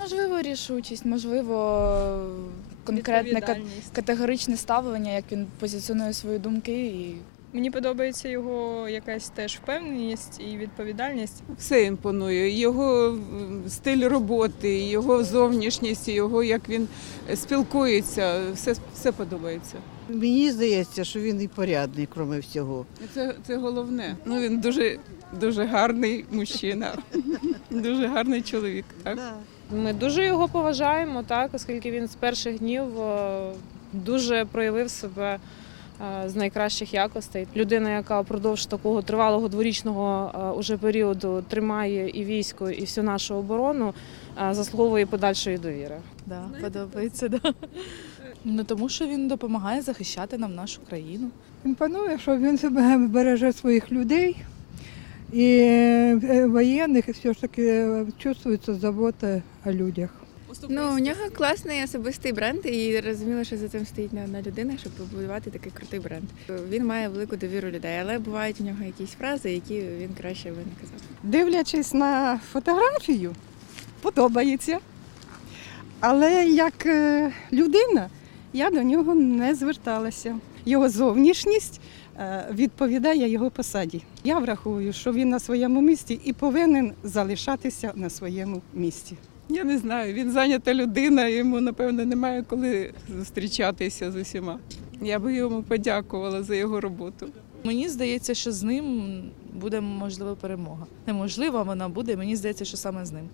Можливо, рішучість, можливо, конкретне Відповідальність. категоричне ставлення, як він позиціонує свої думки. І Мені подобається його якась теж впевненість і відповідальність. Все імпонує. Його м, стиль роботи, його зовнішність, його як він спілкується, все, все подобається. Мені здається, що він і порядний, крім всього. Це, це головне. Ну він дуже, дуже гарний мужчина, дуже гарний чоловік. Так? Ми дуже його поважаємо, так, оскільки він з перших днів е, дуже проявив себе е, з найкращих якостей. Людина, яка впродовж такого тривалого дворічного е, уже періоду тримає і військо, і всю нашу оборону, заслуговує подальшої довіри. да, подобається, да. Ну тому що він допомагає захищати нам нашу країну. Імпонує, що він себе береже своїх людей і е, воєнних, все ж таки е, чувствується забота о людях. Ну, у нього класний особистий бренд, і розуміло, що за цим стоїть не одна людина, щоб побудувати такий крутий бренд. Він має велику довіру людей, але бувають у нього якісь фрази, які він краще би не казав. Дивлячись на фотографію, подобається. Але як е, людина я до нього не зверталася. Його зовнішність е, відповідає його посаді. Я враховую, що він на своєму місці і повинен залишатися на своєму місці. Я не знаю, він зайнята людина, йому, напевно, немає коли зустрічатися з усіма. Я би йому подякувала за його роботу. Мені здається, що з ним буде можливо перемога. Неможливо, вона буде. Мені здається, що саме з ним.